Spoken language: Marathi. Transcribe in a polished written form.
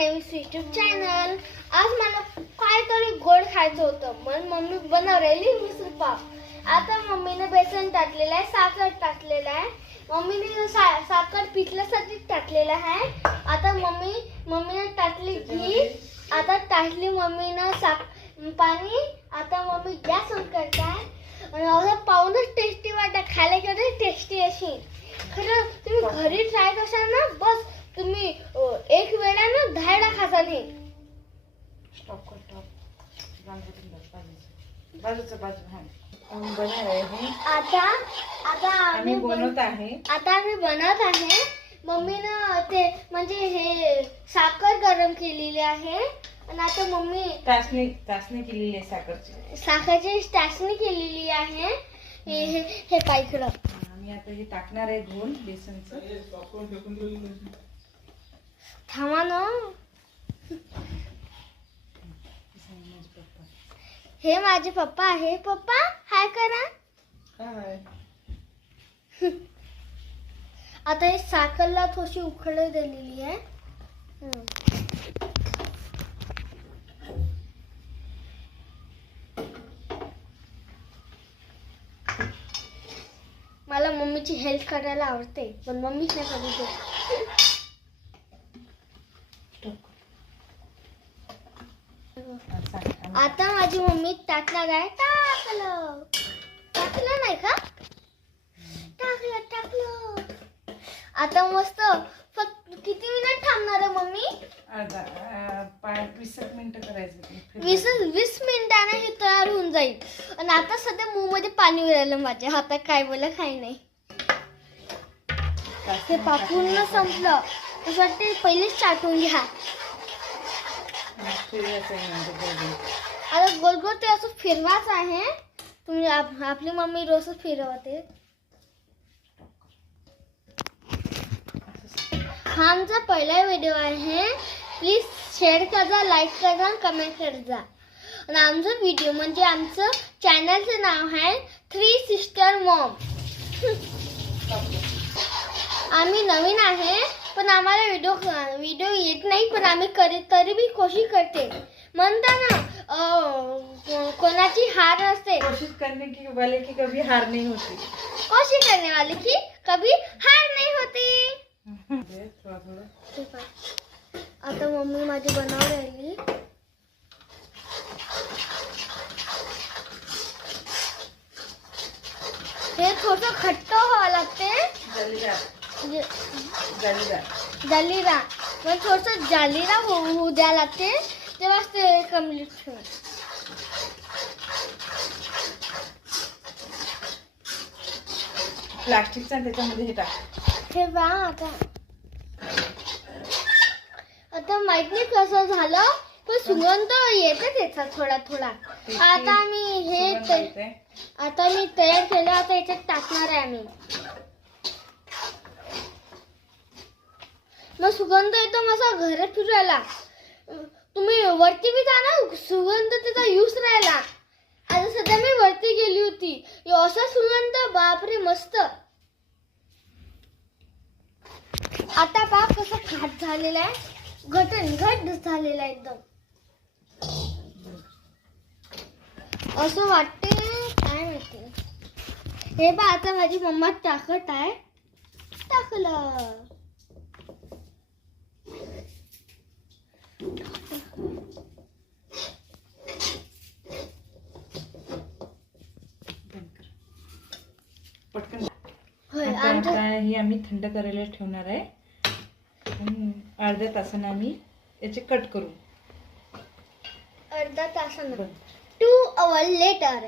Name is YouTube channel. आज मला काहीतरी गोड खायचं होतं म्हणून मम्मी बनवलेली मिसळ पाव. आता मम्मीने बेसन टाकलेलं आहे, साखर टाकलेलं आहे. मम्मीने साखर पिठल्यासाठी टाकलेलं आहे. आता मम्मीने टाकली घी. आता टाकली मम्मीनं पाणी. आता मम्मी गॅस ऑन करताय आणि असं पाहूनच टेस्टी वाटत. खायला किती टेस्टी अशी. खरं तुम्ही घरी ट्राय करशाल ना, बस तुम्ही एक वेळा ना 10 खासाल हे. स्टॉप कर, स्टॉप. बाजूचं बाजू हा बनव आहे. आता आम्ही बनवत आहे. मम्मीनं ते म्हणजे हे साखर गरम केलेली आहे आणि आता मम्मी चाचणी केलेली आहे साखरची चाचणी केलेली आहे. हे पायकडं आम्ही आता हे टाकणार आहे धुवून बेसनचं. थांबा ना. हे माझे पप्पा आहे. पप्पा हाय करा. हाय. आता हे साखरला थोडीशी उकळी दिलेली आहे. मला मम्मीची हेल्प करायला आवडते पण मम्मीच नाही करू देत. आता माझी मम्मी टाकणार आहे. टाकलं नाही का? टाकलं. आता मस्त. फक्त किती मिनिट थांबणार आहे मम्मी? 20 मिनिटं करायचं. 20 मिनिटांना हे तयार होऊन जाईल. आणि आता सध्या मूग मध्ये पाणी विरायलं माझ्या हातात. काय बोला काही नाही. हे पूर्ण संपलं. असं वाटतं पहिलेच चाटून घ्या. आता गोल गोल ते असं फिरवाच आहे. तुम्ही आपली मम्मी रोजच फिरवते. हा आमचा पहिला व्हिडिओ आहे. प्लीज शेअर करा, लाईक करा, कमेंट करा. आणि आमचा व्हिडिओ म्हणजे आमचं चॅनलचं नाव आहे 3 सिस्टर मॉम. आम्ही नवीन आहे पण आम्हाला व्हिडिओ येत नाही पण आम्ही तरी भी कोशिश करते. म्हणता ना कोणाची हार असते. कोशिश करने की वाले की कभी हार नहीं होती. कोशिश करने वाले की कभी हार नहीं होती. आता मम्मी माझी बनवून राहिली. हे थोडं घट्ट व्हावं लागते. जालीरा पण थोडस जालीरा होऊ द्या लागते तेव्हाच ते कम्प्लीट होईल. प्लास्टिकचा त्याच्यामध्ये हे टाक. हे बा आता माहित नाही कसं झालं पण सुगंध येते त्याचा थोडा थोडा. आता मी तयार केलं. आता याच्यात टाकणार आहे आम्ही. मग सुगंध येतो माझा घरात फिरायला. तुम्ही वरती बी जाणार सुगंध त्याचा यूज राहिला. आता सध्या मी वरती गेली होती. असा सुगंध बापरे मस्त. आता पहा कसं खाट झालेलं आहे. घट झालेला आहे एकदम. असं वाटते काय माहिती. हे पहा आता माझी मम्मा टाकत आहे. टाकलं. पटकन. आता ही आम्ही थंड करायला ठेवणार आहे. अर्ध्या तासाने आम्ही याचे कट करू. अर्धा तासानं 2 hours later.